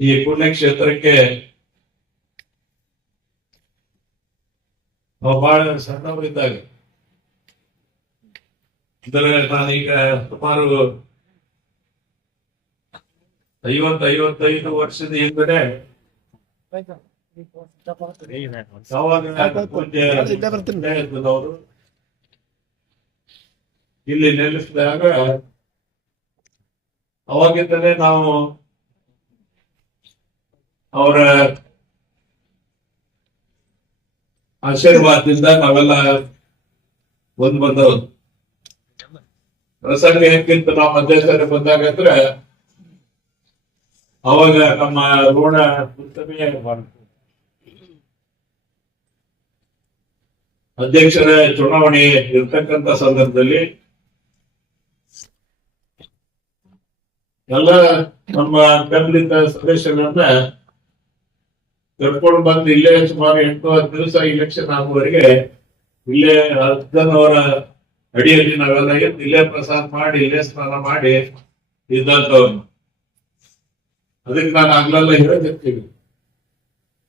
ಈ ಪುಣ್ಯಕ್ಷೇತ್ರಕ್ಕೆ ನಾವು ಬಹಳ ಸಣ್ಣವರಿದ್ದಾಗ ಅಂದರೆ ನಾನೀಗ ಸುಮಾರು 50-55 ವರ್ಷದ ಹಿಂದೆ ಅವರು ಇಲ್ಲಿ ನೆಲೆಸಿದಾಗ ಅವಾಗಿಂದಲೇ ನಾವು ಅವರ ಆಶೀರ್ವಾದದಿಂದ ನಾವೆಲ್ಲ ಬಂದವರು. ಪ್ರಸಂಗ ಹೆಂಗಿತ್ತು ನಾವು ಮಧ್ಯಸ್ಥರ ಬಂದಾಗ ಅಂದ್ರೆ ಅವಾಗ ನಮ್ಮ ಋಣ ಉತ್ತಮೆ ಅಧ್ಯಕ್ಷರ ಚುನಾವಣೆ ಇರ್ತಕ್ಕಂಥ ಸಂದರ್ಭದಲ್ಲಿ ಎಲ್ಲ ನಮ್ಮ ಬೆಂಬಲಿತ ಸದಸ್ಯರನ್ನ ಕರ್ಕೊಂಡು ಬಂದು ಇಲ್ಲೇ ಸುಮಾರು 8-10 ದಿವಸ ಇಲೆಕ್ಷನ್ ಆಗುವವರೆಗೆ ಇಲ್ಲೇ ಅರ್ಧನವರ ಅಡಿಯಲ್ಲಿ ನಾವೆಲ್ಲ ಇಲ್ಲೇ ಪ್ರಸಾದ ಮಾಡಿ ಇಲ್ಲೇ ಸ್ನಾನ ಮಾಡಿ ಇದ್ದಂತವ್ರು. ಅದಕ್ಕೆ ನಾನು ಆಗ್ಲೆಲ್ಲ ಹೇಳದಿರ್ತೀವಿ,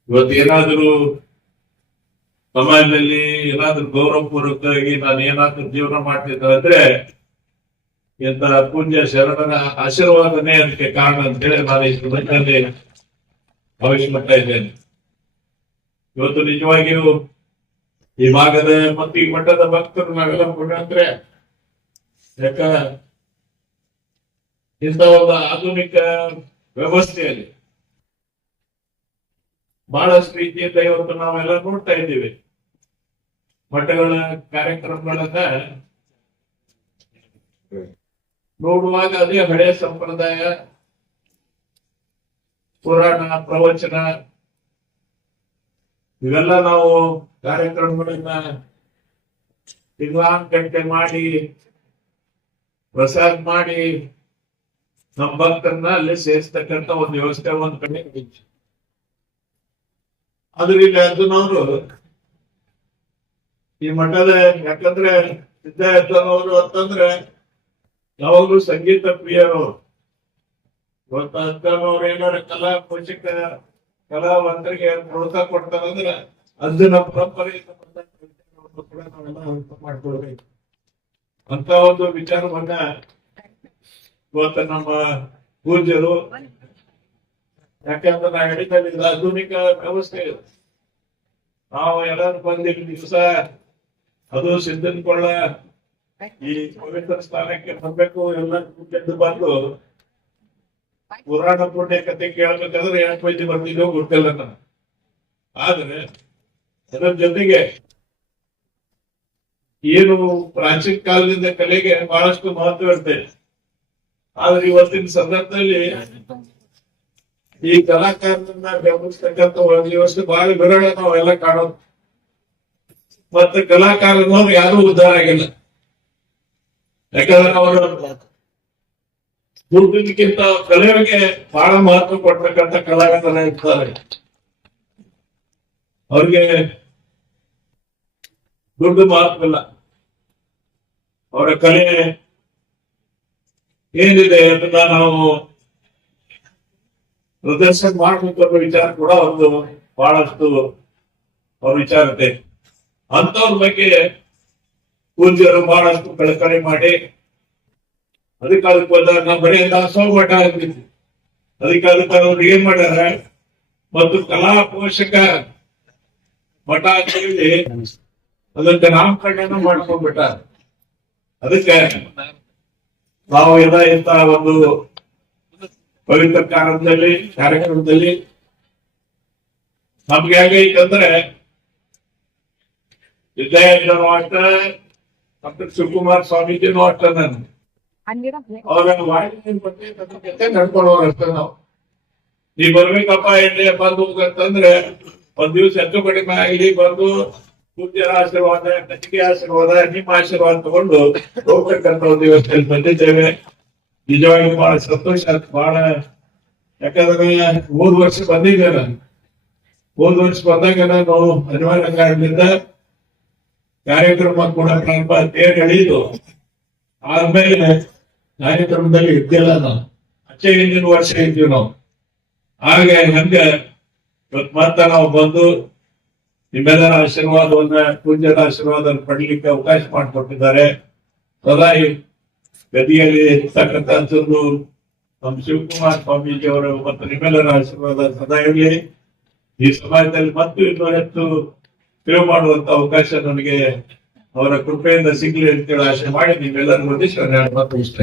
ಇವತ್ತು ಏನಾದ್ರು ಸಮಾಜದಲ್ಲಿ ಏನಾದ್ರೂ ಗೌರವಪೂರ್ವಕವಾಗಿ ನಾನು ಏನಾದ್ರೂ ಜೀವನ ಮಾಡ್ತಿದ್ದೆ ಅಂದ್ರೆ ಇಂತ ಪೂಜ್ಯ ಶರಣರ ಆಶೀರ್ವಾದನೇ ಅದಕ್ಕೆ ಕಾರಣ ಅಂತ ಹೇಳಿ ನಾನು ಈ ಸಂದರ್ಭದಲ್ಲಿ ಭಾವಿಸ್ಕೊಳ್ತಾ ಇದ್ದೇನೆ. ಇವತ್ತು ನಿಜವಾಗಿಯೂ ಈ ಭಾಗದ ಮತ್ತು ಈ ಮಠದ ಭಕ್ತರು ನಾವೆಲ್ಲ ಪುಣ್ಯಂದ್ರೆ ಯಾಕ ಇಂಥ ಒಂದು ಆಧುನಿಕ ವ್ಯವಸ್ಥೆಯಲ್ಲಿ ಬಹಳಷ್ಟು ರೀತಿಯಿಂದ ಇವತ್ತು ನಾವೆಲ್ಲ ನೋಡ್ತಾ ಇದ್ದೀವಿ. ಮಠಗಳ ಕಾರ್ಯಕ್ರಮಗಳನ್ನ ನೋಡುವಾಗ ಅದೇ ಹಳೆಯ ಸಂಪ್ರದಾಯ, ಪುರಾಣ, ಪ್ರವಚನ ಇವೆಲ್ಲ ನಾವು ಕಾರ್ಯಕ್ರಮಗಳನ್ನ ತಿಂಗಳಾಂಗಟ್ಟೆ ಮಾಡಿ ಪ್ರಸಾದ ಮಾಡಿ ನಮ್ಮ ಭಕ್ತರನ್ನ ಅಲ್ಲಿ ಸೇರಿಸ್ತಕ್ಕಂಥ ಒಂದು ವ್ಯವಸ್ಥೆ ಒಂದ್ ಕಡೆ. ಆದ್ರೆ ಇಲ್ಲಿ ಅರ್ಜುನವರು ಈ ಮಠದ ಯಾಕಂದ್ರೆ ಸಿದ್ಧಾರ್ಥನವರು ಅಂತಂದ್ರೆ ಯಾವಾಗ್ಲೂ ಸಂಗೀತ ಪ್ರಿಯರವರು. ಇವತ್ತು ಅರ್ಜುನವ್ರು ಏನಾರ ಕಲಾ ಪೋಷಕ ಕಲಾವಂತರಿಗೆ ಪ್ರೋತ್ಸಾಹ ಕೊಡ್ತಾರಂದ್ರೆ ಅರ್ಜುನ ಪರಂಪರೆಯಿಂದ ಕೂಡ ನಾವೆಲ್ಲ ಅರ್ಥ ಮಾಡ್ಕೊಳ್ಬೇಕು ಅಂತ ಒಂದು ವಿಚಾರವನ್ನ ಇವತ್ತು ನಮ್ಮ ಪೂಜ್ಯರು, ಯಾಕಂದ್ರೆ ನಾ ಹೇಳಿದಲ್ಲಿ ಆಧುನಿಕ ವ್ಯವಸ್ಥೆ ಇದೆ. ನಾವು ಎಲ್ಲರೂ ಬಂದಿದ್ದ ದಿವಸ ಅದು ಸಿದ್ಧನ್ಕೊಳ್ಳ ಈ ಪವಿತ್ರ ಸ್ಥಾನಕ್ಕೆ ಬರ್ಬೇಕು, ಎಲ್ಲ ಎದ್ದು ಬಂದು ಪುರಾಣ ಪುಣ್ಯ ಕಥೆ ಕೇಳಬೇಕಾದ್ರೆ ಯಾಕೆ ವೈದ್ಯ ಬರ್ತಿದ್ದೋ ಗೊತ್ತಿಲ್ಲ ನಾನು. ಆದ್ರೆ ಅದರ ಜೊತೆಗೆ ಏನು ಪ್ರಾಚೀನ ಕಾಲದಿಂದ ಕಲೆಗೆ ಬಹಳಷ್ಟು ಮಹತ್ವ ಇರ್ತದೆ. ಆದ್ರೆ ಇವತ್ತಿನ ಸಂದರ್ಭದಲ್ಲಿ ಈ ಕಲಾಕಾರರನ್ನ ಬೆಂಬಲಿಸ್ತಕ್ಕಂಥ ಒಂದು ವ್ಯವಸ್ಥೆ ಬಹಳ ವಿರಳ ನಾವೆಲ್ಲ ಕಾಣೋದು. ಮತ್ತೆ ಕಲಾಕಾರನವ್ರು ಯಾರು ಉದ್ಧಾರ ಆಗಿಲ್ಲ. ಯಾಕಂದ್ರೆ ಅವರು ದುಡ್ಡಿನಕ್ಕಿಂತ ಕಲೆಯವರಿಗೆ ಬಹಳ ಮಹತ್ವ ಕೊಡ್ತಕ್ಕಂಥ ಕಲಾವಿದರ ಇರ್ತಾರೆ. ಅವ್ರಿಗೆ ದುಡ್ಡು ಮಹತ್ವ ಇಲ್ಲ. ಅವರ ಕಲೆ ಏನಿದೆ ಅದನ್ನ ನಾವು ಪ್ರದರ್ಶನ ಮಾಡಬೇಕು ಅನ್ನೋ ವಿಚಾರ ಕೂಡ ಒಂದು ಬಹಳಷ್ಟು ಅವ್ರ ವಿಚಾರ ಇದೆ. ಅಂತವ್ರ ಬಗ್ಗೆ ಪೂಜ್ಯರು ಬಹಳಷ್ಟು ಕಳಕಳಿ ಮಾಡಿ ಅದಕ್ಕೆ ನಾವು ಬರೀ ದಾಸೋಹ ಮಠ ಆಗ್ತಿದ್ವಿ. ಅದಕ್ಕೆ ಅವ್ರು ಏನ್ ಮಾಡ್ಯಾರ, ಮತ್ತು ಕಲಾ ಪೋಷಕ ಮಠ ಅಂತ ಹೇಳಿ ಅದಕ್ಕೆ ನಾಮಕರಣ ಮಾಡ್ಕೊಂಡ್ಬಿಟ್ಟ. ಅದಕ್ಕೆ ನಾವು ಎಲ್ಲ ಇಂತ ಒಂದು ಪವಿತ್ರ ಕಾರ್ಯಕ್ರಮದಲ್ಲಿ ನಮ್ಗೆ ಹೇಗೈತಂದ್ರೆ ವಿದ್ಯಾರ್ಥಿಗಳು ಅಷ್ಟ, ಡಾಕ್ಟರ್ ಶಿವಕುಮಾರ್ ಸ್ವಾಮೀಜಿನೂ ಅಷ್ಟ, ನಾನು ಅವ್ರ ಬಗ್ಗೆ ನಡ್ಕೊಳ್ಳೋರು ಅಷ್ಟ. ನಾವು ನೀವ್ ಬರ್ಬೇಕಪ್ಪ ಎಣ್ಣೆ ಬಂದು ಅಂತಂದ್ರೆ ಒಂದ್ ದಿವ್ಸ ಹೆಚ್ಚು ಕಡಿಮೆ ಆಗಲಿ ಬಂದು ಪೂಜ್ಯರ ಆಶೀರ್ವಾದ, ಕಟ್ಟಿಗೆ ಆಶೀರ್ವಾದ, ನಿಮ್ಮ ಆಶೀರ್ವಾದ ತಗೊಂಡು ಹೋಗ್ಬೇಕಂತ ಒಂದು ವ್ಯವಸ್ಥೆಯಲ್ಲಿ ಬಂದಿದ್ದೇವೆ. ನಿಜವಾಗಿ ಬಹಳ ಸಂತೋಷ ಆಯ್ತು. ಬಹಳ ಯಾಕಂದ್ರೆ ಹೋದ್ ವರ್ಷ ಬಂದಿದ್ದೆ ನಾನು. ಹೋದ್ ವರ್ಷ ಬಂದಾಗ ನಾನು ಅನಿವಾರ್ಯ ಕಾರಣದಿಂದ ಕಾರ್ಯಕ್ರಮ ಕೂಡ ಪ್ರಾರಂಭ ತೇರು ಎಳೆದು ಆದ್ಮೇಲೆ ಕಾರ್ಯಕ್ರಮದಲ್ಲಿ ಇದ್ದಿಲ್ಲ. ನಾವು ಹಿಂದಿನ ವರ್ಷ ಇದ್ವಿ ನಾವು. ಹಾಗೆ ಹಂಗೆ ಇವತ್ತು ಮತ್ತೆ ನಾವು ಬಂದು ನಿಮ್ಮೆಲ್ಲರ ಆಶೀರ್ವಾದವನ್ನ ಪೂಜ್ಯರ ಆಶೀರ್ವಾದವನ್ನು ಪಡಲಿಕ್ಕೆ ಅವಕಾಶ ಮಾಡಿಕೊಟ್ಟಿದ್ದಾರೆ. ಸದಾ ಈ ಗದಿಯಲ್ಲಿ ಇರ್ತಕ್ಕಂಥದ್ದು ನಮ್ಮ ಶಿವಕುಮಾರ ಸ್ವಾಮೀಜಿ ಅವರು ಮತ್ತು ನಿಮ್ಮೆಲ್ಲರ ಆಶೀರ್ವಾದ ಸದಾ ಇರಲಿ. ಈ ಸಮಾಜದಲ್ಲಿ ಮತ್ತು ಇನ್ನೂ ಹೆಚ್ಚು ಸೇವೆ ಮಾಡುವಂತ ಅವಕಾಶ ನನಗೆ ಅವರ ಕೃಪೆಯಿಂದ ಸಿಗ್ಲಿ ಅಂತೇಳಿ ಆಶೆ ಮಾಡಿ ನಿಮ್ಮೆಲ್ಲರಿಗೂ ಮಾತು ಇಷ್ಟ.